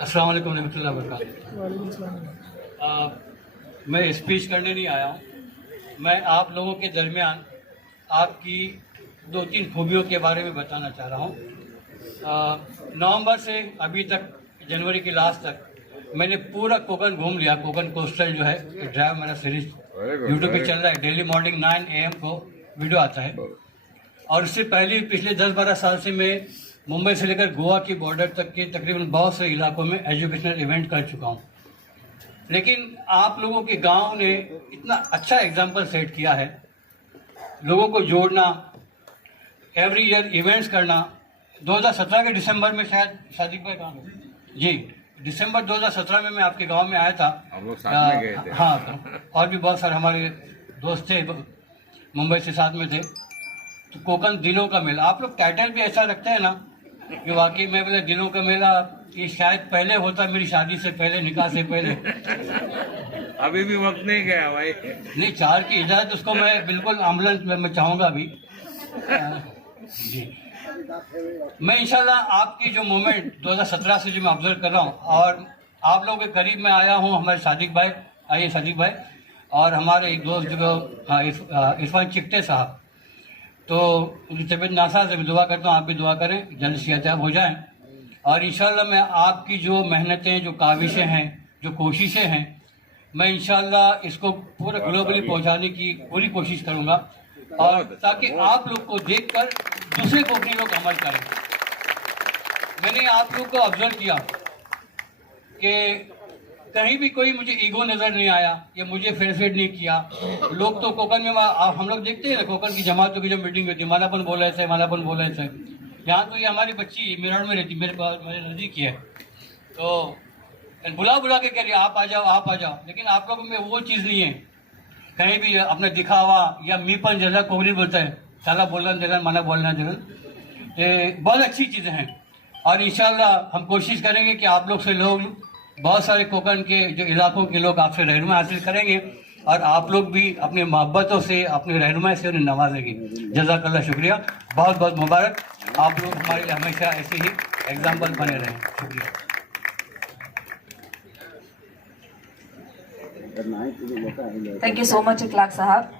अस्सलाम वालेकुम रहमतुल्लाहि व बरकातहू। मैं स्पीच करने नहीं आया हूँ। मैं आप लोगों के दरमियान आपकी 2-3 खूबियों के बारे में बताना चाह रहा हूँ। नवंबर से अभी तक जनवरी के लास्ट तक मैंने पूरा कोकन घूम लिया। कोकन कोस्टल जो है ड्राइव मेरा सीरीज यूट्यूब पे चल रहा है। डेली मॉर्निंग 9 AM को वीडियो आता है। और उससे पहले पिछले 10-12 साल से मैं मुंबई से लेकर गोवा की बॉर्डर तक के तकरीबन बहुत से इलाकों में एजुकेशनल इवेंट कर चुका हूँ। लेकिन आप लोगों के गांव ने इतना अच्छा एग्जाम्पल सेट किया है, लोगों को जोड़ना, एवरी ईयर इवेंट्स करना। 2017 के दिसंबर में शायद शादी पे काम जी, दिसंबर 2017 में मैं आपके गांव में आया था। हम लोग साथ में गए थे। हाँ, और भी बहुत सारे हमारे दोस्त थे मुंबई से साथ में थे। तो कोकन दिलों का मेला, आप लोग टाइटल भी ऐसा रखते हैं ना कि वाकई में बोले दिलों का मेला। ये शायद पहले होता मेरी शादी से पहले, निकाह से पहले। अभी भी वक्त नहीं गया भाई। नहीं, 4 की इजाजत उसको मैं बिल्कुल अमलन मैं चाहूँगा अभी। जी, मैं इंशाल्लाह आपकी जो मूवमेंट 2017 से जो मैं ऑब्जर्व कर रहा हूँ और आप लोगों के करीब में आया हूँ। हमारे सादिक भाई, आइए सादिक भाई, और हमारे एक दोस्त जो इरफान चिकटे साहब, तो उनकी तबीयत नासाज है। मैं दुआ करता हूँ आप भी दुआ करें, जल्द सेहतयाब हो जाएं। और इंशाल्लाह मैं आपकी जो मेहनतें, जो काविशें हैं, जो कोशिशें हैं, मैं इंशाल्लाह इसको पूरा ग्लोबली पहुंचाने की पूरी कोशिश करूंगा, और ताकि आप लोग को देखकर दूसरे को भी लोग अमल करें। मैंने आप लोग को ऑब्जर्व किया कि कहीं भी कोई मुझे ईगो नजर नहीं आया या मुझे फेरफेर नहीं किया। लोग तो कोकन में हम लोग देखते हैं ना, कोकन की जमातों की जो मीटिंग होती है, मालापन बोल रहे थे, मालापन बोल रहे थे। यहाँ तो ये हमारी बच्ची मेरठ में रहती, मेरे पास, मेरे नज़दीक ही है। तो बुला के कह रही आप आ जाओ, आप आ जाओ। लेकिन आप लोगों में वो चीज़ नहीं है। कहीं भी अपने दिखावा या मीपन जैसा कोहरी बोलता है, साला बोलना देना, माना बोलना देना, ये बहुत अच्छी चीज़ें हैं। और इंशाल्लाह हम कोशिश करेंगे कि आप लोग से लोग, बहुत सारे कोकन के जो इलाकों के लोग आपसे रहनुमाई हासिल करेंगे, और आप लोग भी अपनी मोहब्बतों से, अपनी रहनुमाई से उन्हें नवाजेंगे। जज़ाकल्लाह, शुक्रिया, बहुत बहुत मुबारक। आप लोग हमारे लिए हमेशा ऐसे ही एग्जाम्पल बने रहें। शुक्रिया। Thank you so much, Ikhlaq Sahab.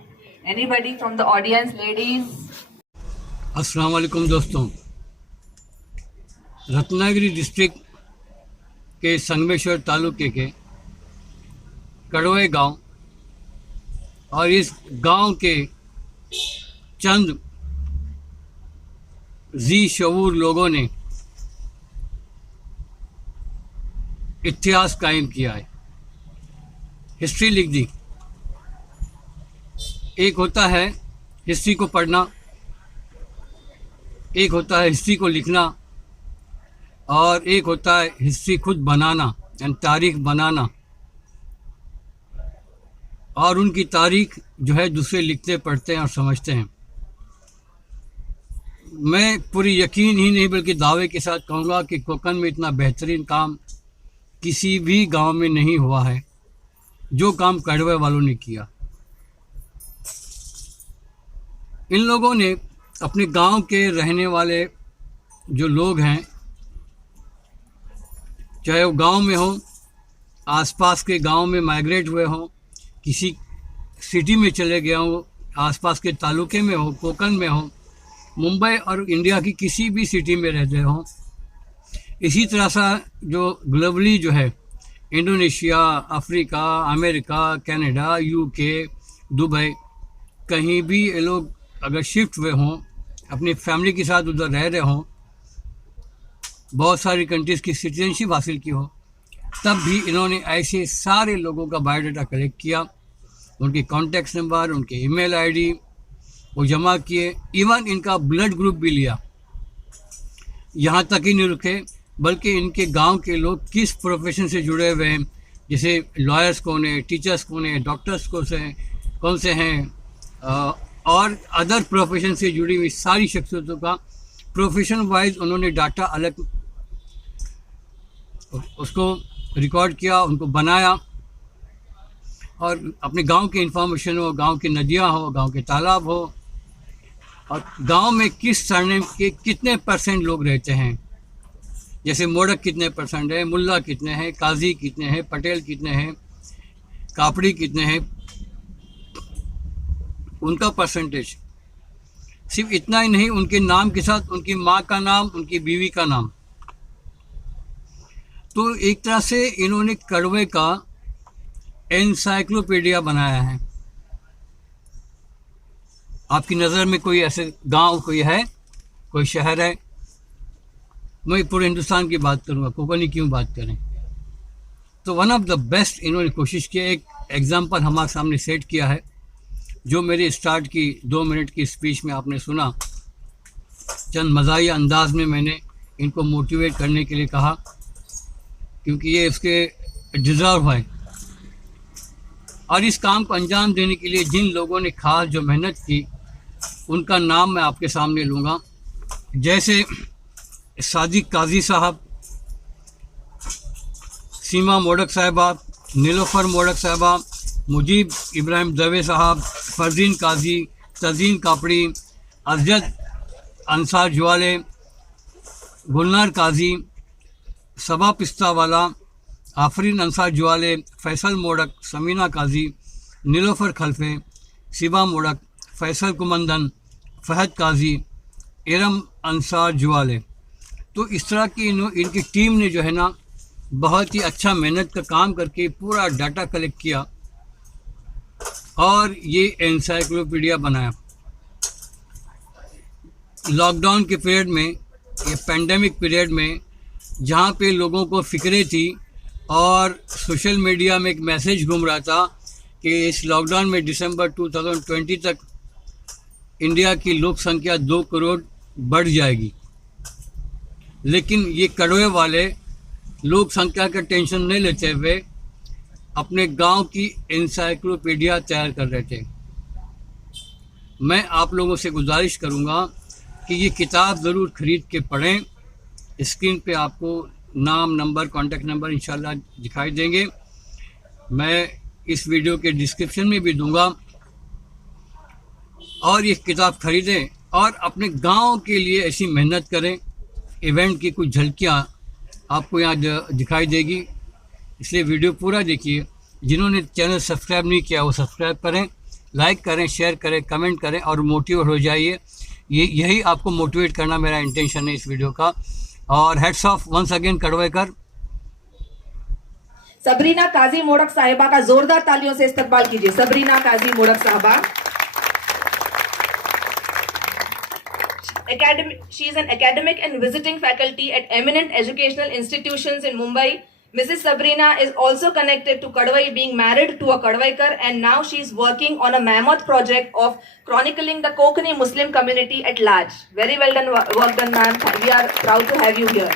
Anybody from the audience, ladies? अस्सलाम वालेकुम दोस्तों। रत्नागिरी डिस्ट्रिक्ट के संगमेश्वर तालुके के कड़वे गांव, और इस गांव के चंद जी शऊर लोगों ने इतिहास कायम किया है, हिस्ट्री लिख दी। एक होता है हिस्ट्री को पढ़ना, एक होता है हिस्ट्री को लिखना, और एक होता है हिस्ट्री खुद बनाना यानी तारीख बनाना। और उनकी तारीख जो है दूसरे लिखते, पढ़ते हैं और समझते हैं। मैं पूरी यकीन ही नहीं बल्कि दावे के साथ कहूँगा कि कोकन में इतना बेहतरीन काम किसी भी गांव में नहीं हुआ है जो काम कड़वे वालों ने किया। इन लोगों ने अपने गांव के रहने वाले जो लोग हैं, चाहे वो गांव में हो, आसपास के गांव में माइग्रेट हुए हों, किसी सिटी में चले गए हों, आसपास के तालुके में हो, कोकन में हो, मुंबई और इंडिया की किसी भी सिटी में रहते हों, इसी तरह से जो ग्लोबली जो है, Indonesia, Africa, America, Canada, UK, Dubai, कहीं भी ये लोग अगर शिफ्ट हुए हों, अपनी फैमिली के साथ उधर रह रहे हों, बहुत सारी कंट्रीज़ की सिटीजनशिप हासिल की हो, तब भी इन्होंने ऐसे सारे लोगों का बायोडाटा कलेक्ट किया, उनके कॉन्टैक्ट नंबर, उनके ईमेल आईडी वो जमा किए, इवन इनका ब्लड ग्रुप भी लिया। यहाँ तक ही नहीं रुके, बल्कि इनके गांव के लोग किस प्रोफेशन से जुड़े हुए हैं, जैसे लॉयर्स कौन है, टीचर्स कौन है, डॉक्टर्स कौन से हैं, और अदर प्रोफेशन से जुड़ी हुई सारी शख्सियतों का प्रोफेशन वाइज उन्होंने डाटा अलग उसको रिकॉर्ड किया, उनको बनाया, और अपने गांव के इंफॉर्मेशन हो, गांव की नदियां हो, गांव के तालाब हो, और गांव में किस सरनेम के कितने % लोग रहते हैं, जैसे मोड़क कितने परसेंट है, मुल्ला कितने हैं, काजी कितने हैं, पटेल कितने हैं, कापड़ी कितने हैं, उनका परसेंटेज। सिर्फ इतना ही नहीं, उनके नाम के साथ उनकी माँ का नाम, उनकी बीवी का नाम। तो एक तरह से इन्होंने कड़वे का एनसाइक्लोपीडिया बनाया है। आपकी नज़र में कोई ऐसे गांव कोई है, कोई शहर है? मैं पूरे हिंदुस्तान की बात करूंगा, कोंकणी क्यों बात करें। तो वन ऑफ द बेस्ट इन्होंने कोशिश की, एक एग्जाम्पल हमारे सामने सेट किया है, जो मेरी स्टार्ट की 2 मिनट की स्पीच में आपने सुना। चंद मज़ाहिया अंदाज में मैंने इनको मोटिवेट करने के लिए कहा, क्योंकि ये इसके डिज़र्व है। और इस काम को अंजाम देने के लिए जिन लोगों ने खास जो मेहनत की, उनका नाम मैं आपके सामने लूँगा। जैसे सादिक काजी साहब, सीमा मोड़क साहिबा, नीलोफर मोड़क साहिबा, मुजीब इब्राहिम दवे साहब, फरदीन काजी, तजीन कापड़ी, अजद अंसार जुवाले, गुलनार काजी, सबा पिस्तावाला, आफरीन अंसार जुवाले, फैसल मोड़क, समीना काजी, नीलोफर खलफे, सिबा मोड़क, फैसल कुमंदन, फहद काजी, इरम अंसार जुवाले। तो इस तरह की इनकी टीम ने जो है ना, बहुत ही अच्छा मेहनत का काम करके पूरा डाटा कलेक्ट किया और ये एनसाइक्लोपीडिया बनाया। लॉकडाउन के पीरियड में, ये पेंडेमिक पीरियड में, जहाँ पे लोगों को फिक्रें थी और सोशल मीडिया में एक मैसेज घूम रहा था कि इस लॉकडाउन में दिसंबर 2020 तक इंडिया की लोक संख्या 2 करोड़ बढ़ जाएगी। लेकिन ये कड़वे वाले लोक संख्या का टेंशन नहीं लेते हुए अपने गांव की एनसाइक्लोपीडिया तैयार कर रहे थे। मैं आप लोगों से गुजारिश करूंगा कि ये किताब ज़रूर ख़रीद के पढ़ें। स्क्रीन पे आपको नाम, नंबर, कॉन्टैक्ट नंबर इंशाल्लाह दिखाई देंगे। मैं इस वीडियो के डिस्क्रिप्शन में भी दूंगा। और ये किताब ख़रीदें और अपने गांव के लिए ऐसी मेहनत करें। इवेंट की कुछ झलकियाँ आपको यहाँ दिखाई देगी, इसलिए वीडियो पूरा देखिए। जिन्होंने चैनल सब्सक्राइब नहीं किया वो सब्सक्राइब करें, लाइक करें, शेयर करें, कमेंट करें और मोटिवेट हो जाइए। यही आपको मोटिवेट करना मेरा इंटेंशन है इस वीडियो का। और hats off once again Kadwekar. Sabrina Kazi Modak साहिबा का जोरदार तालियों से इस्तकबाल कीजिए। सबरीना काजी मोड़क साहिबा, she is an academic and visiting faculty at eminent educational institutions in Mumbai. Mrs. Sabrina is also connected to Kadwai, being married to a Kadwaikar, and now she is working on a mammoth project of chronicling the Konkani Muslim community at large. Very well done work done, ma'am. We are proud to have you here.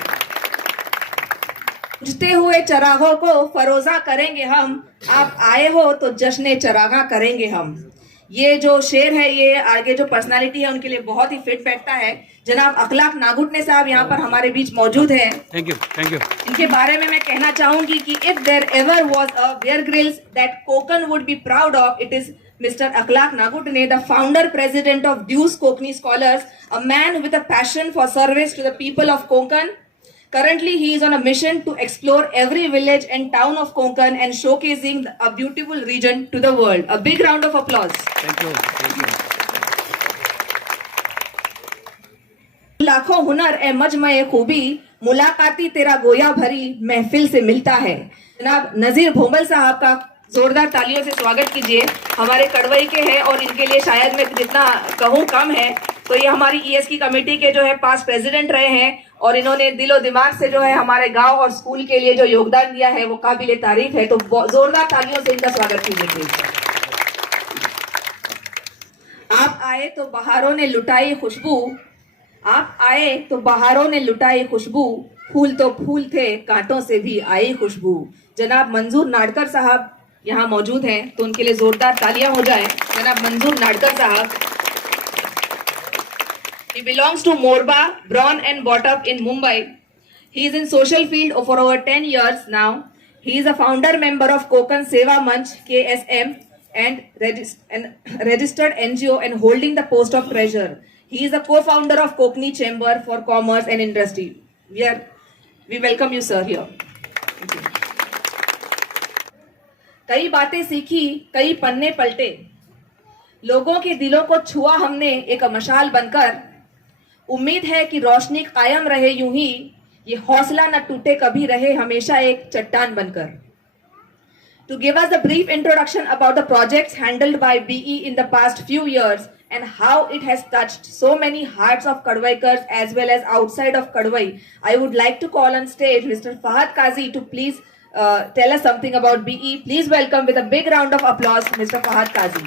बुझते हुए चरागों को फरोजा करेंगे हम, आप आए हो तो जश्न चरागा करेंगे हम। ये जो शेर है, ये आगे जो पर्सनालिटी है उनके लिए बहुत ही फिट बैठता है। जनाब अखलाक नागुटने साहब यहाँ पर हमारे बीच मौजूद हैं। Thank you, thank you. इनके बारे में मैं कहना चाहूंगी कि if there ever was a Bear Grylls that Konkan would be proud of, it is Mr. Akhlaq Naguttane, the founder president of Deuce Konkani Scholars, a man with a passion for service to the people of Konkan. Currently, he is on a mission to explore every village and town of Konkan and showcasing a beautiful region to the world. A big round of applause. Thank you, thank you. लाखों हुनर ए मजमए खूबी, मुलाकाती तेरा गोया भरी महफिल से मिलता है। जनाब नजीर भोमल साहब का जोरदार तालियों से स्वागत कीजिए। हमारे कड़वई के हैं और इनके लिए शायद मैं जितना कहूँ कम है। तो ये हमारी ईएस की कमेटी के जो है पास प्रेसिडेंट रहे हैं और इन्होंने दिलो दिमाग से जो है हमारे गांव और स्कूल के लिए जो योगदान दिया है वो काबिले तारीफ है। तो जोरदार तालियों से इनका स्वागत कीजिए। आप आए तो बहारों ने लुटाई खुशबू, आप आए तो बहारों ने लुटाई खुशबू, फूल तो फूल थे कांटों से भी आई खुशबू। जनाब मंजूर नाडकर साहब यहाँ मौजूद हैं, तो उनके लिए जोरदार तालियां हो जाएं। जनाब मंजूर नाडकर साहब, he belongs to Morba, born and brought up in Mumbai. He is in social field for over 10 years now. He is a founder member of Konkan Seva Manch KSM and registered NGO and holding the post of treasurer. He is a co-founder of Konkani Chamber for Commerce and Industry. We are We welcome you, sir, here. Thank you. कई बातें सीखी, कई पन्ने पलटे, लोगों के दिलों को छुआ हमने एक मशाल बनकर। उम्मीद है कि रोशनी कायम रहे यूं ही, ये हौसला न टूटे कभी रहे हमेशा एक चट्टान बनकर. To give us a brief introduction about the projects handled by BE in the past few years and how it has touched so many hearts of Kadwaikars as well as outside of Kadwai, I would like to call on stage Mr. Fahad Qazi to please tell us something about BE. Please welcome with a big round of applause Mr. Fahad Qazi.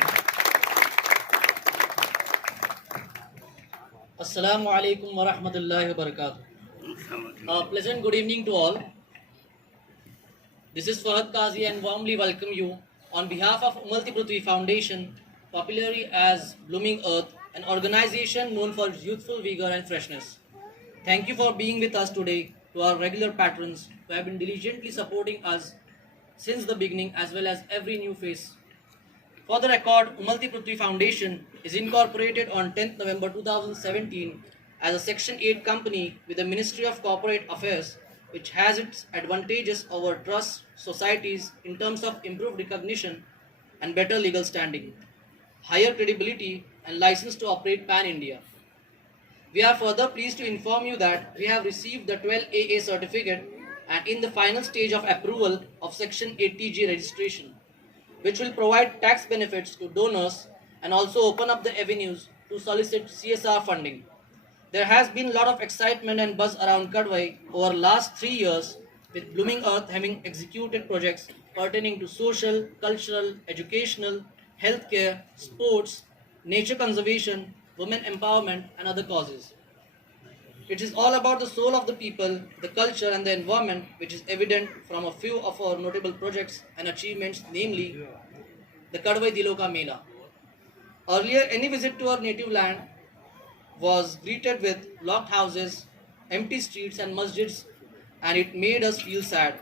Assalamu alaikum wa rahmatullahi wa barakatuh. Pleasant good evening to all. This is Fahad Qazi and warmly welcome you on behalf of Umalti Prithvi Foundation, popularly as Blooming Earth, an organization known for its youthful vigor and freshness. Thank you for being with us today, to our regular patrons who have been diligently supporting us since the beginning as well as every new face. For the record, Umalti Prithvi Foundation is incorporated on 10th November 2017 as a Section 8 company with the Ministry of Corporate Affairs, which has its advantages over trust societies in terms of improved recognition and better legal standing, higher credibility and license to operate pan-India. We are further pleased to inform you that we have received the 12AA certificate and in the final stage of approval of Section 80G registration, which will provide tax benefits to donors and also open up the avenues to solicit CSR funding. There has been a lot of excitement and buzz around Kadwai over the last 3 years, with Blooming Earth having executed projects pertaining to social, cultural, educational, healthcare, sports, nature conservation, women empowerment and other causes. It is all about the soul of the people, the culture and the environment, which is evident from a few of our notable projects and achievements, namely the Kadwai Diloka Mela. Earlier, any visit to our native land was greeted with locked houses, empty streets and masjids, and it made us feel sad.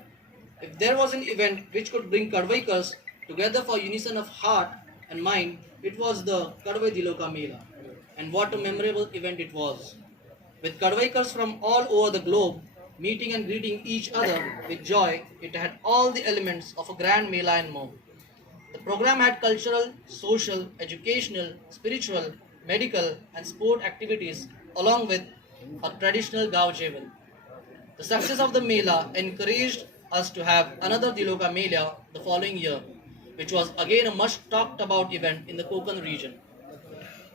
If there was an event which could bring Kadwaikars together for unison of heart and mind, it was the Kadwai Diloka Mela. And what a memorable event it was. With Kadwaikars from all over the globe meeting and greeting each other with joy, it had all the elements of a grand Mela and more. The program had cultural, social, educational, spiritual, medical and sport activities along with a traditional Gav Jeevan. The success of the Mela encouraged us to have another Diloka Mela the following year, which was again a much talked about event in the Konkan region.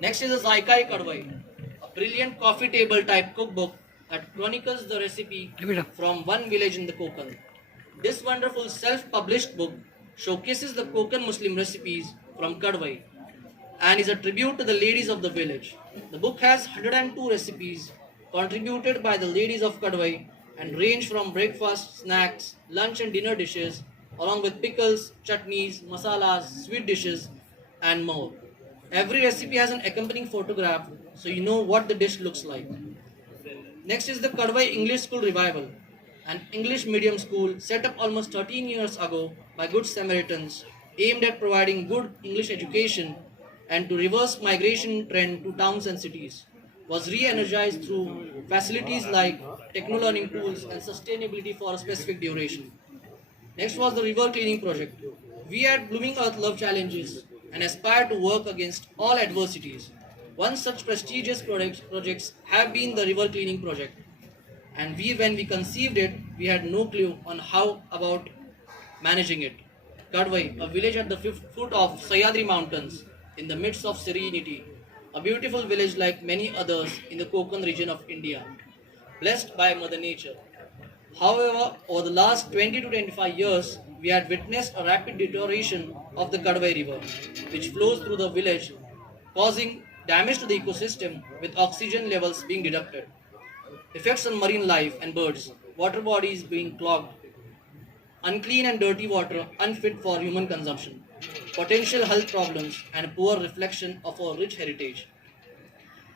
Next is the Zaikai Kadwai, a brilliant coffee table type cookbook that chronicles the recipe from one village in the Konkan. This wonderful self-published book showcases the Konkan Muslim recipes from Kadwai and is a tribute to the ladies of the village. The book has 102 recipes contributed by the ladies of Kadwai and range from breakfast, snacks, lunch and dinner dishes along with pickles, chutneys, masalas, sweet dishes and more. Every recipe has an accompanying photograph so you know what the dish looks like. Next is the Kadwai English School Revival, an English medium school set up almost 13 years ago by Good Samaritans aimed at providing good English education and to reverse migration trend to towns and cities, was re-energized through facilities like techno-learning tools and sustainability for a specific duration. Next was the river cleaning project. We at Blooming Earth love challenges and aspire to work against all adversities. One such prestigious projects have been the river cleaning project. And when we conceived it, we had no clue on how about managing it. Kadwai, a village at the foot of Sahyadri Mountains, in the midst of serenity, a beautiful village like many others in the Konkan region of India, blessed by Mother Nature. However, over the last 20 to 25 years, we had witnessed a rapid deterioration of the Kadwai river, which flows through the village, causing damage to the ecosystem with oxygen levels being deducted, effects on marine life and birds, water bodies being clogged, unclean and dirty water unfit for human consumption, potential health problems and a poor reflection of our rich heritage.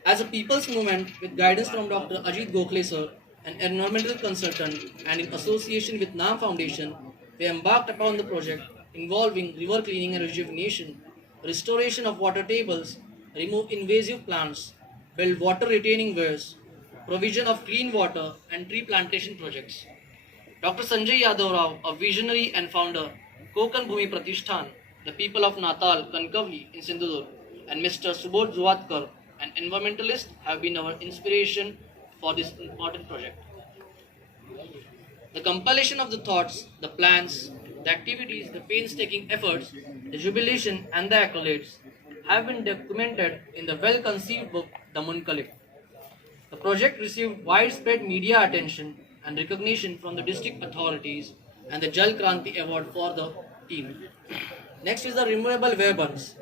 As a people's movement with guidance from Dr. Ajit Gokhale sir, an environmental consultant, and in association with NAM Foundation, we embarked upon the project involving river cleaning and rejuvenation, restoration of water tables, remove invasive plants, build water retaining wells, provision of clean water and tree plantation projects. Dr. Sanjay Yadav Rao, a visionary and founder, Konkan Bhumi Pratishthan, the people of Natal, Kankavli in Sindhudurg, and Mr. Subodh Zuwatkar, an environmentalist, have been our inspiration for this important project. The compilation of the thoughts, the plans, the activities, the painstaking efforts, the jubilation, and the accolades have been documented in the well-conceived book, The Munkalip. The project received widespread media attention and recognition from the district authorities and the Jal Kranti Award for the team. Next is the removable weapons.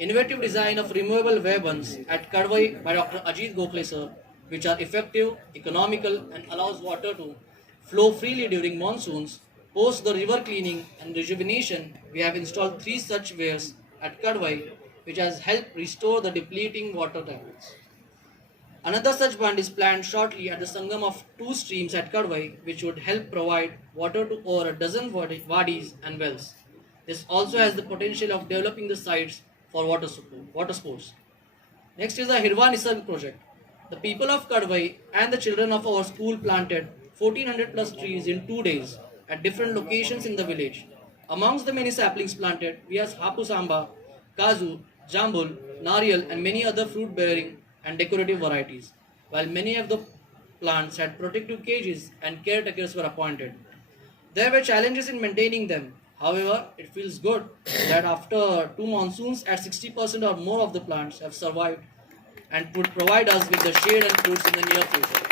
Innovative design of removable weapons at Kadwai by Dr. Ajit Gokhale sir, which are effective, economical, and allows water to flow freely during monsoons. Post the river cleaning and rejuvenation, we have installed 3 such weirs at Kadwai, which has helped restore the depleting water tables. Another such band is planned shortly at the Sangam of 2 streams at Kadwai, which would help provide water to over a dozen wadis and wells. This also has the potential of developing the sites for water sports. Next is the Hirwa Nisarg project. The people of Kadwai and the children of our school planted 1400 plus trees in 2 days at different locations in the village. Amongst the many saplings planted, we have Hapus Amba, Kaju, Jambul, Nariyal, and many other fruit bearing and decorative varieties, while many of the plants had protective cages and caretakers were appointed. There were challenges in maintaining them. However, it feels good that after 2 monsoons, at 60% or more of the plants have survived and would provide us with the shade and fruits in the near future.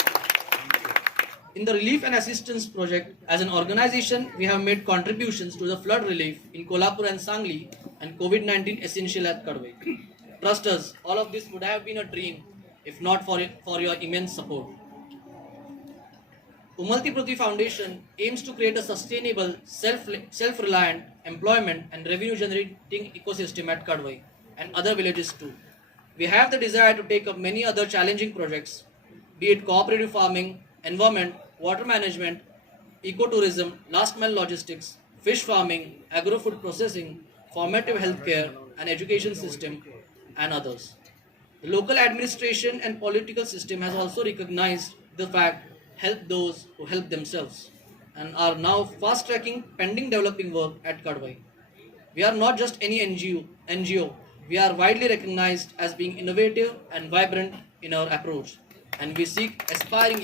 In the relief and assistance project, as an organization, we have made contributions to the flood relief in Kolhapur and Sangli and COVID-19 essential at Kadwai. Trust us, all of this would have been a dream if not for your immense support. Umalti Prithvi Foundation aims to create a sustainable, self-reliant employment and revenue-generating ecosystem at Kadwai and other villages too. We have the desire to take up many other challenging projects, be it cooperative farming, environment, water management, ecotourism, last-mile logistics, fish farming, agro-food processing, formative healthcare and education system, and others. The local administration and political system has also recognized the fact help those who help themselves and are now fast-tracking pending developing work at Kadwai. We are not just any NGO. We are widely recognized as being innovative and vibrant in our approach, and we seek aspiring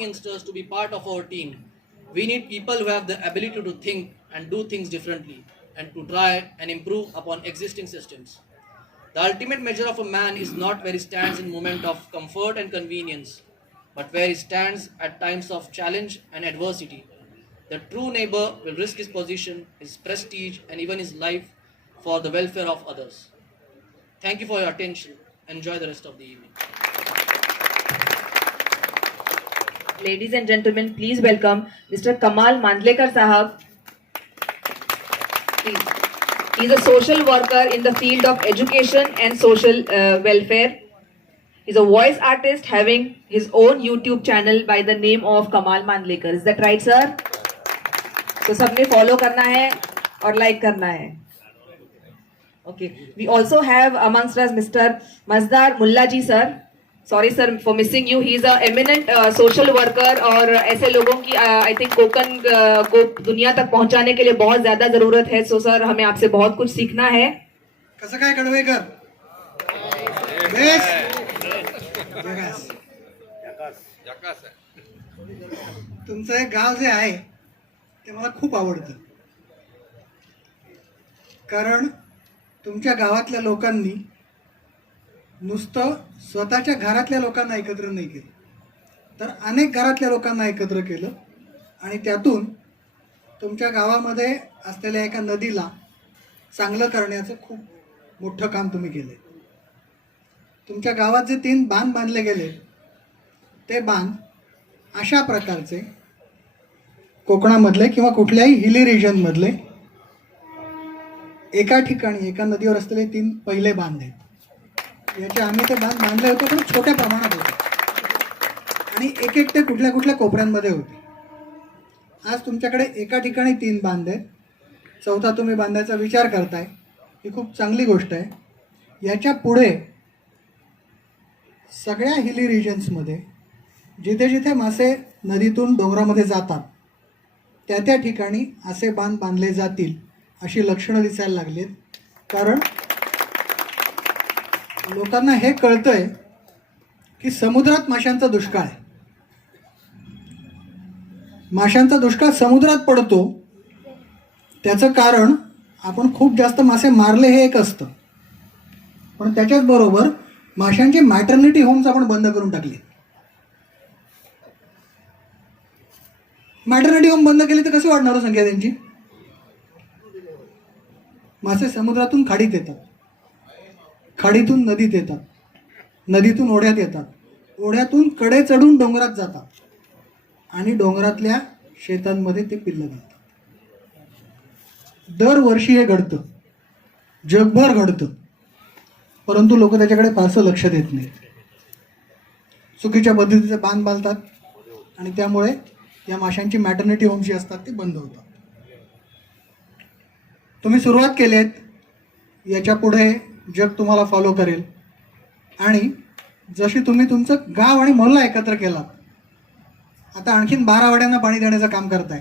youngsters to be part of our team. We need people who have the ability to think and do things differently and to try and improve upon existing systems. The ultimate measure of a man is not where he stands in moment of comfort and convenience, but where he stands at times of challenge and adversity. The true neighbor will risk his position, his prestige, and even his life for the welfare of others. Thank you for your attention. Enjoy the rest of the evening. Ladies and gentlemen, please welcome Mr. Kamal Mandlekar Sahab. He is a social worker in the field of education and social welfare. He is a voice artist having his own YouTube channel by the name of Kamal Mandlekar. Is that right, sir? तो सबने follow करना है और like करना है. Okay. We also have amongst us Mr. Mazdar Mullaji sir. Sorry sir for missing you. He is a eminent social worker और ऐसे लोगों की I think कोकन को दुनिया तक पहुंचाने के लिए बहुत ज्यादा जरूरत है. So सर हमें आपसे बहुत कुछ सीखना है. कसं काय कडवेकर? बेस. तुमचं हे गाव जे आहे ते मला खूप आवडतं, कारण तुमच्या गावातल्या लोकांनी नुसतं स्वतःच्या घरातल्या लोकांना एकत्र नाही केलं, तर अनेक घरातल्या लोकांना एकत्र केलं आणि त्यातून तुमच्या गावामध्ये असलेल्या एका नदीला चांगलं करण्याचं खूप मोठं काम तुम्ही केले. तुमच्या गावात जे 3 बांध बांधले गेले ते बांध अशा प्रकारचे कोकणामधले किंवा कुठल्याही हिली रिजनमधले एका ठिकाणी एका नदीवर असलेले 3 पहिले बांध आहेत. याचे आम्ही ते बांध बांधले होते पण छोट्या प्रमाणात होते आणि एक ते कुठल्या कुठल्या कोपऱ्यांमध्ये होते. आज तुमच्याकडे एका ठिकाणी 3 बांध आहेत, 4था तुम्ही बांधायचा विचार करताय, ही खूप चांगली गोष्ट आहे. याच्या पुढे सगळ्या हिली रिजन्समध्ये जिथे जिथे मासे नदीतून डोंगरामध्ये जातात त्या त्या ठिकाणी असे बांध बांधले जातील अशी लक्षणं दिसायला लागलीत. कारण लोकांना हे कळतंय की समुद्रात माशांचा दुष्काळ आहे. माशांचा दुष्काळ समुद्रात पडतो त्याचं कारण आपण खूप जास्त मासे मारले हे एक असतं, पण त्याच्याच बरोबर माशांचे मॅटर्निटी होम्स आपण बंद करून टाकले. मॅटर्निटी होम बंद केली तर कशी वाढणार हो संख्या त्यांची? मासे समुद्रातून खाडीत येतात, खाडीतून नदीत येतात, नदीतून ओढ्यात येतात, ओढ्यातून कडे चढून डोंगरात जातात आणि डोंगरातल्या शेतांमध्ये ते पिल्लं घालतात. दरवर्षी हे घडतं, जगभर घडतं, परंतु लोक त्याच्याकडे फारसं लक्ष देत नाहीत. चुकीच्या पद्धतीचे बांध बांधतात आणि त्यामुळे या माशांची मॅटर्निटी होम्स जी असतात ती बंद होतात. तुम्ही सुरुवात केलीत, याच्या पुढे जग तुम्हाला फॉलो करेल आणि जशी तुम्ही तुमचं गाव आणि मोहल्ला एकत्र केलात, आता आणखीन 12 वाड्यांना पाणी देण्याचं काम करताय.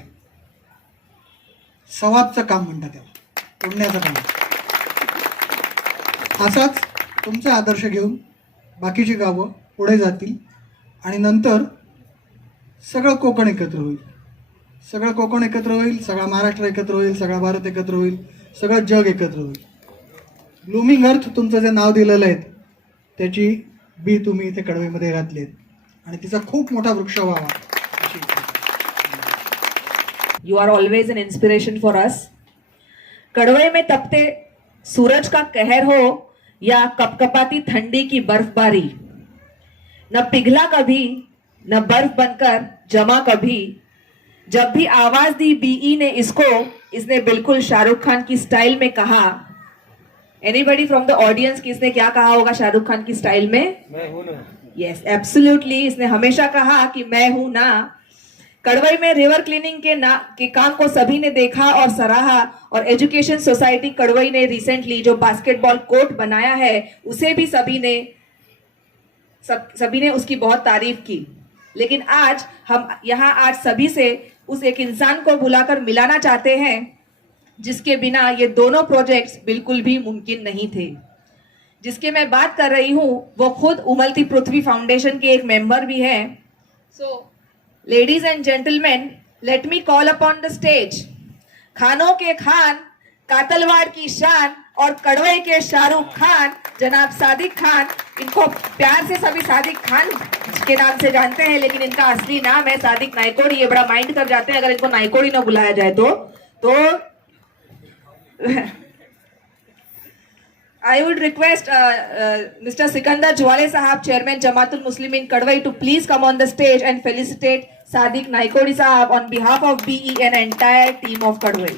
सवाबचं काम म्हणतात त्याला, पुण्याचं काम. असाच तुमचा आदर्श घेऊन बाकीची गावं पुढे जातील आणि नंतर सगळं कोकण एकत्र होईल. सगळं कोकण एकत्र होईल, सगळा महाराष्ट्र एकत्र होईल, सगळा भारत एकत्र होईल, सगळं जग एकत्र होईल. ब्लूमिंग अर्थ तुमचं जे नाव दिलेलं आहे त्याची बी तुम्ही इथे कडवेमध्ये घातली आहेत आणि तिचा खूप मोठा वृक्ष व्हावा. You are always an inspiration for us. कड़वे में तपते सूरज का कहर हो या कपकपाती ठंडी की बर्फबारी, न पिघला कभी न बर्फ बनकर जमा कभी. जब भी आवाज दी बीई ने इसको, इसने बिल्कुल शाहरुख खान की स्टाइल में कहा. एनीबडी फ्रॉम द ऑडियंस की इसने क्या कहा होगा शाहरुख खान की स्टाइल में? मैं हूं ना. Yes, absolutely. इसने हमेशा कहा कि मैं हूं ना. कड़वई में रिवर क्लीनिंग के काम को सभी ने देखा और सराहा, और एजुकेशन सोसाइटी कड़वई ने रिसेंटली जो बास्केटबॉल कोर्ट बनाया है उसे भी सभी ने उसकी बहुत तारीफ की. लेकिन आज हम यहाँ आज सभी से उस एक इंसान को बुलाकर मिलाना चाहते हैं जिसके बिना ये दोनों प्रोजेक्ट्स बिल्कुल भी मुमकिन नहीं थे. जिसके मैं बात कर रही हूँ वो खुद उमलती पृथ्वी फाउंडेशन के एक मेंबर भी हैं. सो Ladies and gentlemen, let me call upon the stage खानों के खान, कातलवाड़ की शान और कड़वे के शाहरुख खान, जनाब सादिक खान. इनको प्यार से सभी सादिक खान के नाम से जानते हैं, लेकिन इनका असली नाम है सादिक नाइकोड़ी. ये बड़ा माइंड कर जाते हैं अगर इनको नाइकोड़ी ना बुलाया जाए तो I would request Mr. Sikandar Jwale Sahab, Chairman Jamaatul Muslimin Kadwai, to please come on the stage and felicitate Sadiq Naikodi Sahab on behalf of BE and entire team of Kadwai.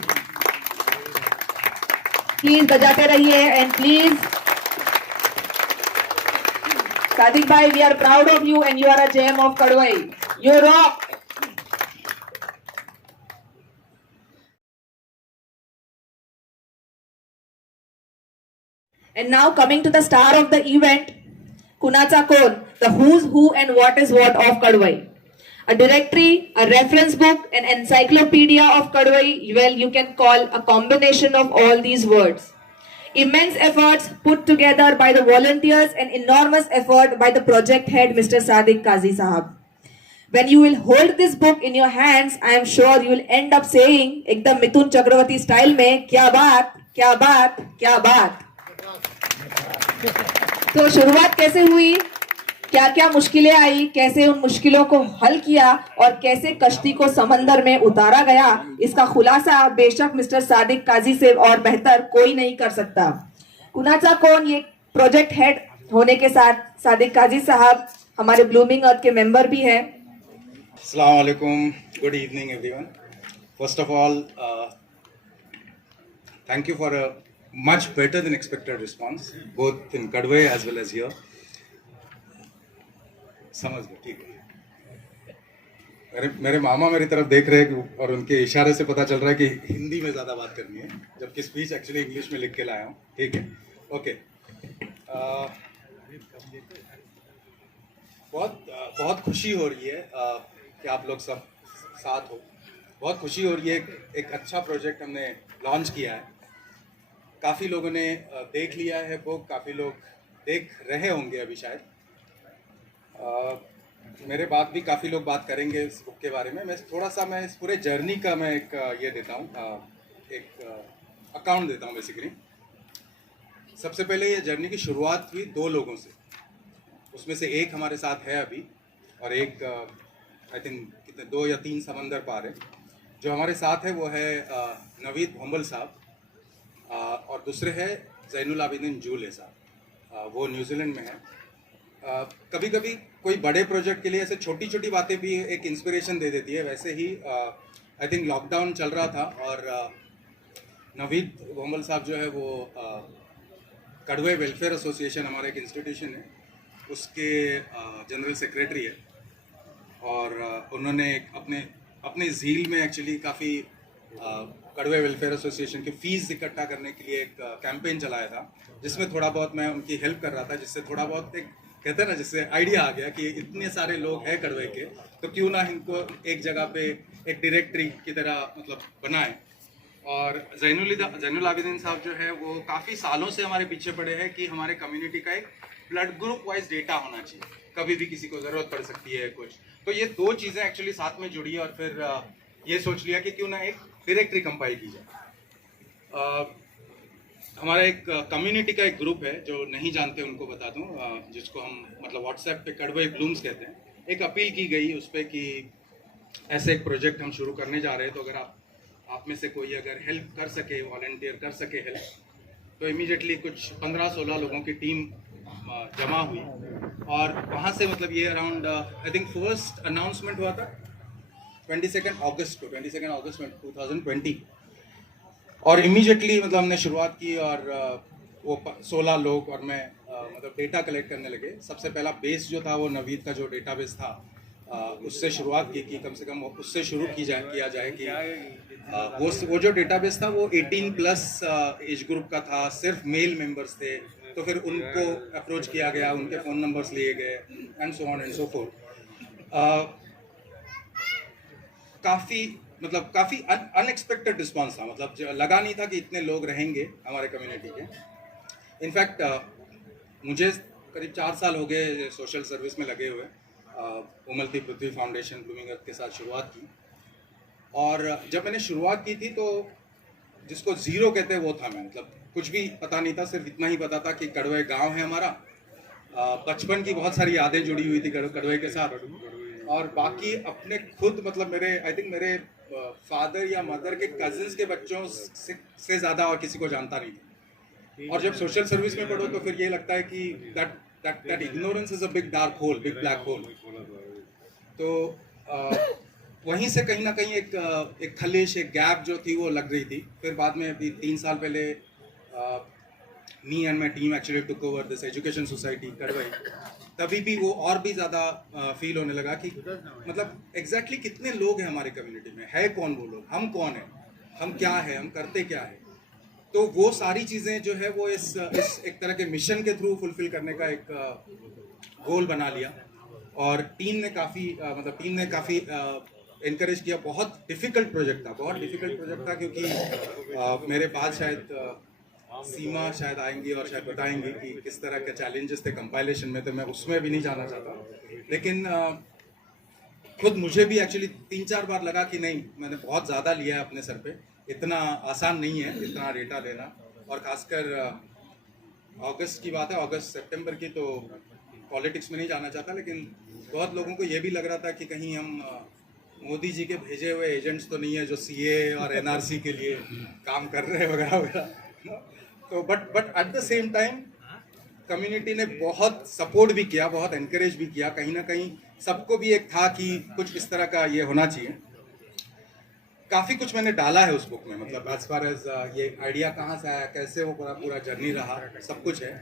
Please बजाते रहिए and please Sadiq bhai, we are proud of you and you are a gem of Kadwai. You rock. And now coming to the star of the event, Kunacha Kon, the who's who and what is what of Kadwai. A directory, a reference book, an encyclopedia of Kadwai, well, you can call a combination of all these words. Immense efforts put together by the volunteers and enormous effort by the project head, Mr. Sadiq Qazi Sahab. When you will hold this book in your hands, I am sure you will end up saying, ekdam Mithun Chakravarti style mein, kya baat, kya baat, kya baat. तो शुरुआत कैसे हुई, क्या क्या मुश्किलें आई, कैसे उन मुश्किलों को हल किया और कैसे कश्ती को समंदर में उतारा गया, इसका खुलासा बेशक मिस्टर सादिक काजी से और बेहतर कोई नहीं कर सकता. कुनाचा कौन ये प्रोजेक्ट हेड होने के साथ सादिक काजी साहब हमारे ब्लूमिंग अर्थ के मेंबर भी हैं. अस्सलाम वालेकुम, good evening everyone. First of all thank you for a much better than expected response, both in Kadwai as well as here. समझ गए, ठीक है. मेरे मामा मेरी तरफ देख रहे हैं और उनके इशारे से पता चल रहा है कि हिंदी में ज़्यादा बात करनी है, जबकि स्पीच एक्चुअली इंग्लिश में लिख के लाया हूँ. ठीक है, ओके. बहुत खुशी हो रही है कि आप लोग सब साथ हो। बहुत खुशी हो रही है, एक अच्छा प्रोजेक्ट हमने लॉन्च किया है। काफ़ी लोगों ने देख लिया है बुक, काफ़ी लोग देख रहे होंगे अभी शायद। मेरे बाद भी काफ़ी लोग बात करेंगे इस बुक के बारे में। मैं इस पूरे जर्नी का मैं एक ये देता हूँ, एक अकाउंट देता हूँ बेसिकली। सबसे पहले ये जर्नी की शुरुआत हुई 2 लोगों से। उसमें से एक हमारे साथ है अभी, और एक आई थिंक कितने 2 या 3 समंदर पार है। जो हमारे साथ है वो है नवीद भोंबल साहब, और दूसरे है जैनुल आबिदीन जूले साहब। वो न्यूजीलैंड में है। कभी कभी कोई बड़े प्रोजेक्ट के लिए ऐसे छोटी छोटी बातें भी एक इंस्पिरेशन दे देती है। वैसे ही आई थिंक लॉकडाउन चल रहा था, और नवीद भोंबल साहब जो है वो कड़वे वेलफेयर एसोसिएशन, हमारा एक इंस्टीट्यूशन है, उसके जनरल सेक्रेटरी है। और उन्होंने अपने झील में एक्चुअली काफ़ी कड़वे वेलफेयर एसोसिएशन की फ़ीस इकट्ठा करने के लिए एक कैंपेन चलाया था, जिसमें थोड़ा बहुत मैं उनकी हेल्प कर रहा था, जिससे थोड़ा बहुत एक कहते हैं ना, जिससे आइडिया आ गया कि इतने सारे लोग हैं कड़वे के, तो क्यों ना इनको एक जगह पे एक डायरेक्टरी की तरह मतलब बनाएं। और जैनुल आबिदीन साहब जो है वो काफ़ी सालों से हमारे पीछे पड़े हैं कि हमारे कम्युनिटी का एक ब्लड ग्रुप वाइज डेटा होना चाहिए, कभी भी किसी को ज़रूरत पड़ सकती है कुछ। तो ये 2 चीज़ें एक्चुअली साथ में जुड़ी, और फिर ये सोच लिया कि क्यों ना एक डायरेक्टरी कंपाइल की जाए। हमारा एक कम्युनिटी का एक ग्रुप है, जो नहीं जानते उनको बता दूं, जिसको हम मतलब व्हाट्सएप पे कड़वे ब्लूम्स कहते हैं। एक अपील की गई उस पर कि ऐसे एक प्रोजेक्ट हम शुरू करने जा रहे हैं, तो अगर आप में से कोई अगर हेल्प कर सके, वॉलंटियर कर सके हेल्प, तो इमीडिएटली कुछ 15-16 लोगों की टीम जमा हुई। और वहाँ से मतलब ये around I think first announcement हुआ था 22 अगस्त 2020, और इमीडिएटली मतलब हमने शुरुआत की, और वो 16 लोग और मैं मतलब डेटा कलेक्ट करने लगे। सबसे पहला बेस जो था वो नवीद का जो डेटाबेस था, उससे शुरुआत की कि कम से कम उससे शुरू किया जाए कि वो जो डेटाबेस था वो 18+ एज ग्रुप का था, सिर्फ मेल मेंबर्स थे। तो फिर उनको अप्रोच किया गया, उनके फ़ोन नंबर्स लिए गए, and so on and so fourth. काफ़ी अनएक्सपेक्टेड रिस्पांस था। मतलब लगा नहीं था कि इतने लोग रहेंगे हमारे कम्युनिटी के। इनफैक्ट मुझे करीब 4 साल हो गए सोशल सर्विस में लगे हुए। उमलती पृथ्वी फाउंडेशन ब्लूमिंग अर्थ के साथ शुरुआत की, और जब मैंने शुरुआत की थी तो जिसको ज़ीरो कहते हैं वो था मैं। मतलब कुछ भी पता नहीं था, सिर्फ इतना ही पता था कि कड़वे गांव है हमारा। बचपन की बहुत सारी यादें जुड़ी हुई थी कड़वे के साथ, और बाकी अपने खुद मतलब मेरे फादर या मदर के कजिन्स के बच्चों से ज़्यादा और किसी को जानता नहीं था। और जब सोशल सर्विस में पढ़ो तो फिर ये लगता है कि that ignorance is a big dark hole, big black hole. तो वहीं से कहीं ना कहीं एक खलिश, एक गैप जो थी वो लग रही थी। फिर बाद में अभी 3 साल पहले me and my team actually took over this education society कड़वे। तभी भी वो और भी ज़्यादा फील होने लगा कि मतलब एग्जैक्टली कितने लोग हैं हमारी कम्युनिटी में, है कौन वो लोग, हम कौन हैं, हम क्या है, हम करते क्या है। तो वो सारी चीज़ें जो है वो इस एक तरह के मिशन के थ्रू फुलफिल करने का एक गोल बना लिया। और टीम ने काफ़ी इनकरेज किया। बहुत डिफ़िकल्ट प्रोजेक्ट था क्योंकि मेरे पास शायद सीमा शायद आएंगी और शायद बताएंगी कि किस तरह के चैलेंजेस थे कंपाइलेशन में, तो मैं उसमें भी नहीं जाना चाहता। लेकिन खुद मुझे भी एक्चुअली 3-4 बार लगा कि नहीं, मैंने बहुत ज़्यादा लिया है अपने सर पे, इतना आसान नहीं है इतना डेटा लेना। और खासकर अगस्त की बात है, अगस्त-सितंबर की, तो पॉलिटिक्स में नहीं जाना चाहता, लेकिन बहुत लोगों को ये भी लग रहा था कि कहीं हम मोदी जी के भेजे हुए एजेंट्स तो नहीं है जो सीए और एनआरसी के लिए काम कर रहे हैं वगैरह वगैरह। तो but at the same time community ने बहुत सपोर्ट भी किया, बहुत एनकरेज भी किया। कहीं ना कहीं सबको भी एक था कि कुछ इस तरह का ये होना चाहिए। काफ़ी कुछ मैंने डाला है उस बुक में, मतलब एज फार एज ये आइडिया कहाँ से आया, कैसे वो पूरा जर्नी रहा, सब कुछ है।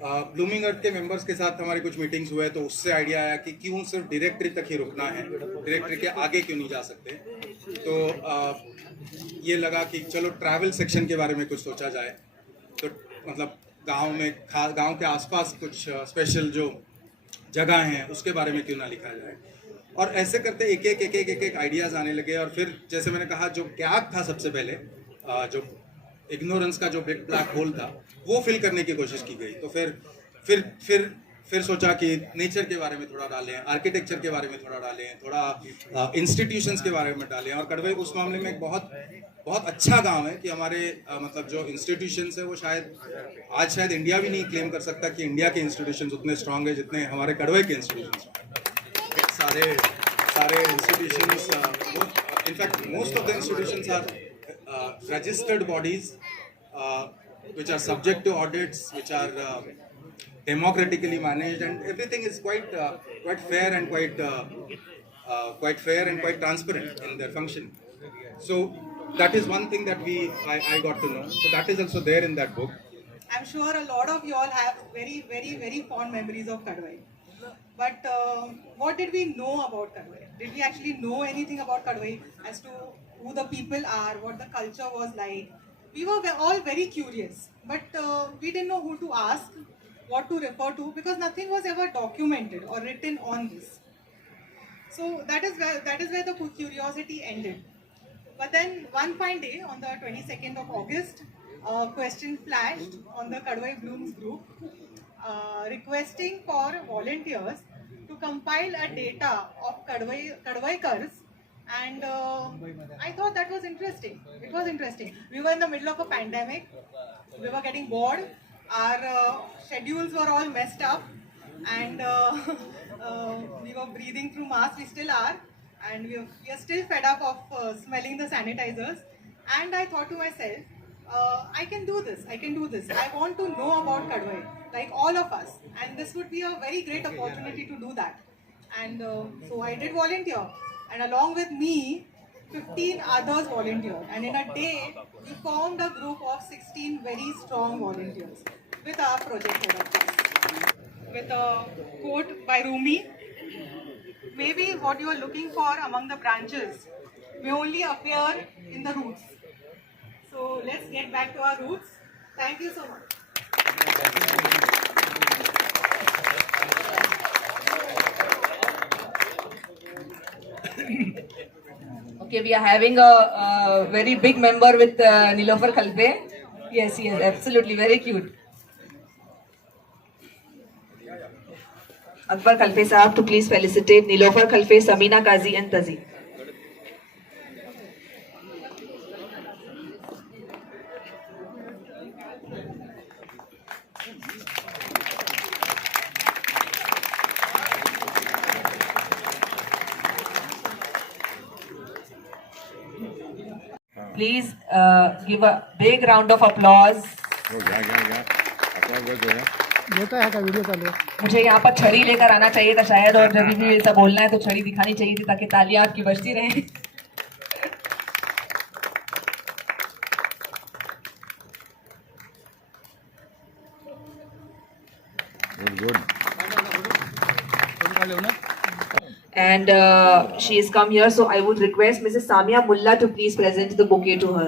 ब्लूमिंग अर्थ के मेंबर्स के साथ हमारी कुछ मीटिंग्स हुए, तो उससे आइडिया आया कि क्यों सिर्फ डायरेक्टरी तक ही रुकना है, डायरेक्टरी के आगे क्यों नहीं जा सकते। तो ये लगा कि चलो ट्रैवल सेक्शन के बारे में कुछ सोचा जाए। तो मतलब गांव के आसपास कुछ स्पेशल जो जगह हैं उसके बारे में क्यों ना लिखा जाए। और ऐसे करते एक एक आइडियाज़ आने लगे। और फिर जैसे मैंने कहा, जो गैप था सबसे पहले, जो इग्नोरेंस का जो बिग ब्लैक होल था, वो फिल करने की कोशिश की गई। तो फिर सोचा कि नेचर के बारे में थोड़ा डालें, आर्किटेक्चर के बारे में थोड़ा डालें, थोड़ा इंस्टीट्यूशंस के बारे में डालें। और कड़वई उस मामले में एक बहुत अच्छा गांव है कि हमारे मतलब जो इंस्टीट्यूशंस है वो शायद इंडिया भी नहीं क्लेम कर सकता कि इंडिया के इंस्टीट्यूशंस उतने स्ट्रांग है जितने हमारे कड़वई के इंस्टीट्यूशंस। सारे institutions, in fact most of the institutions are registered bodies which are subject to audits, which are democratically managed, and everything is quite fair and quite fair and quite transparent in their function. So that is one thing that I got to know. So that is also there in that book. I'm sure a lot of you all have very, very, very fond memories of Kadwai. But what did we know about Kadwai? Did we actually know anything about Kadwai as to who the people are, what the culture was like? We were all very curious, but we didn't know who to ask, what to refer to, because nothing was ever documented or written on this. So that is where the curiosity ended. But then one fine day, on the 22nd of August, a question flashed on the Kadwai Blooms group, requesting for volunteers to compile a data of Kadwaikars, and I thought that was interesting. It was interesting. We were in the middle of a pandemic. We were getting bored. Our schedules were all messed up, and we were breathing through masks. We still are, and we are still fed up of smelling the sanitizers. And I thought to myself, I can do this. I want to know about Kadwai, like all of us, and this would be a very great opportunity to do that. And so I did volunteer, and along with me, 15 others volunteered. And in a day, we formed a group of 16 very strong volunteers with our project head of course. With a quote by Rumi, maybe what you are looking for among the branches may only appear in the roots. So let's get back to our roots. Thank you so much. Okay, we are having a very big member with Nilofer Khalpe. Yes, absolutely, very cute. Akbar Khalpe Sahab to please felicitate Nilofer Khalpe, Samina Kazi and Tazi. Please give a big round of applause. वो क्या अपना वो जो है देता है का video चालू है। मुझे यहाँ पर छड़ी लेकर आना चाहिए था शायद, और जब भी ऐसा बोलना है तो छड़ी दिखानी चाहिए थी ताकि तालियां आपकी बजती रहें। Good And she has come here, so I would request Mrs. Samia Mulla to please present the bouquet to her.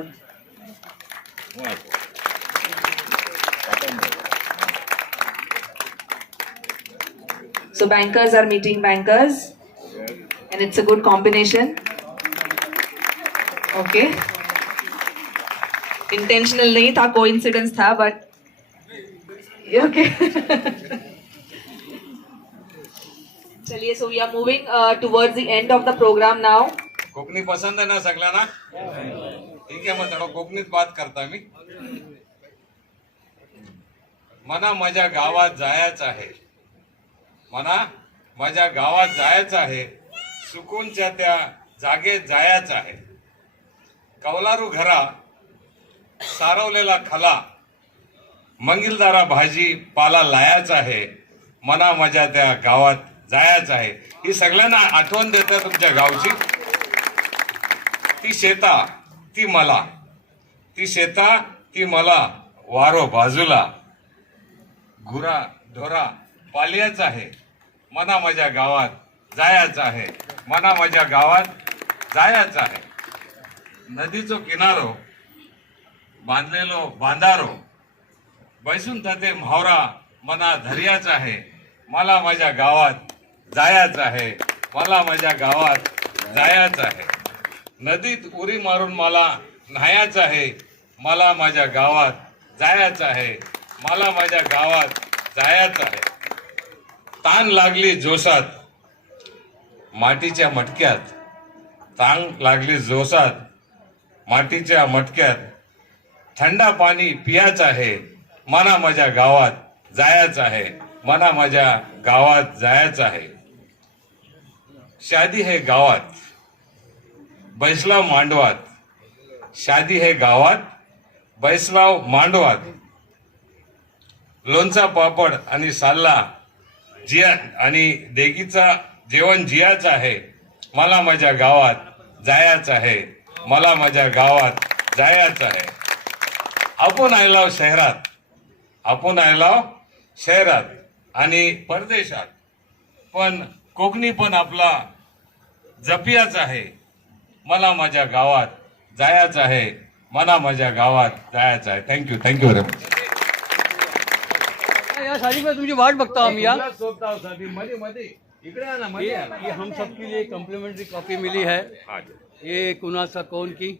So bankers are meeting bankers, and it's a good combination. Okay. Intentional नहीं था, coincidence था, but okay. चलिए, so we are moving towards the end of the program now. Konkani पसंद आहे ना सगळ्यांना? ठीक आहे, मग थोडं कोकणीत बात करता मी. मना माझ्या गावात जायचं आहे, मना माझ्या गावात जायचं आहे, सुकूनच्या त्या जागेत जायचं आहे. कौलारू घरा सारवलेला खला, मंगिलदारा भाजी पाला लायाचा आहे, मना माझ्या त्या गावात जायचं आहे. ही सगळ्यांना आठवण देते तुमच्या गावची. ती शेता ती मला, ती शेता ती मला, वारो बाजूला, गुरा ढोरा पाल्याचं आहे, मना माझ्या गावात जायचं आहे, मना माझ्या गावात जायचं आहे. नदीचो किनारो बांधलेलो बांधारो, बैसून तते म्हावरा मना धर्याचा आहे, मला माझ्या गावात जायचं आहे, मला माझ्या गावात जायचं आहे. नदीत उडी मारून मला न्हायचं आहे, मला माझ्या गावात जायचं आहे, मला माझ्या गावात जायचं आहे. ताण लागली जोशात मातीच्या मटक्यात, ताण लागली जोशात मातीच्या मटक्यात, थंडा पाणी पियाचं आहे, मला माझ्या गावात जायचं आहे, मला माझ्या गावात जायचं आहे. शादी है गावात, बैसलाव मांडवात, शादी है गावात, बैसलाव मांडवात. लोणचा पापड आणि साल्ला जिया आणि देगीचा जेवण जियाचं आहे, मला माझ्या गावात जायचं आहे, मला माझ्या गावात जायचं आहे. आपण आयलाव शहरात, आपण आयलाव शहरात आणि परदेशात, पण कोकणी पण आपला जपियाचा आहे, मला माझ्या गावात जायचं आहे, मला माझ्या गावात जायचं आहे. Thank you very much. या शादी में तुझे वाट बघता हम या इकडे ना ये हम सबके लिए कॉम्प्लीमेंट्री कॉपी मिली है. ये कुणाचा कौन की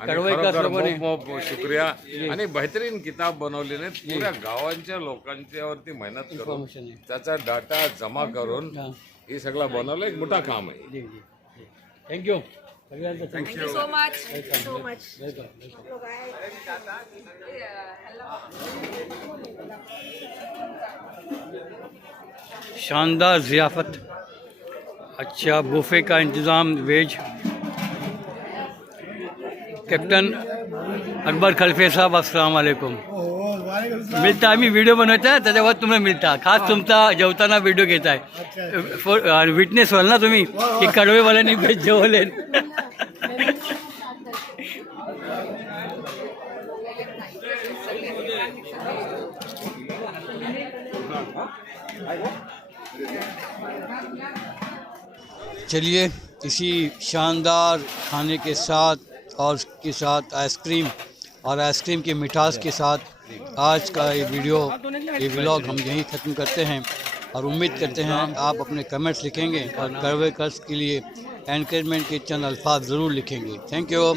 कड़वेकर लोगों ने शुक्रिया आणि बेहतरीन किताब बनवलेले पुऱ्या गावांच्या लोकांच्यावरती मेहनत करून इन्फॉर्मेशन है. त्याचा डाटा जमा करून हाँ. हे सगळं बनवलं एक मोठा काम आहे. जी जी thank you. Thank you so much. So much. शानदार ज़ियाफ़त, अच्छा बुफे का इंतज़ाम वेज. कैप्टन अकबर खलफे साहब अस्सलाम वालेकुम. मिळता आम्ही व्हिडिओ बनवता त्याच्यावर तुम्हाला मिळता खास तुमचा जेवताना व्हिडिओ घेताय. विटनेस व्हाल ना तुम्ही की कडवेवाल्यांनी बेस्ट जेवले. चलिए इसी शानदार खाने के साथ और के साथ आइसक्रीम और आइसक्रीम की मिठास के साथ आज का ये व्लॉग हम यहीं ख़त्म करते हैं और उम्मीद करते हैं आप अपने कमेंट्स लिखेंगे और कड़वे कर्ज के लिए एनकरेजमेंट के चंद अल्फाज ज़रूर लिखेंगे. Thank you.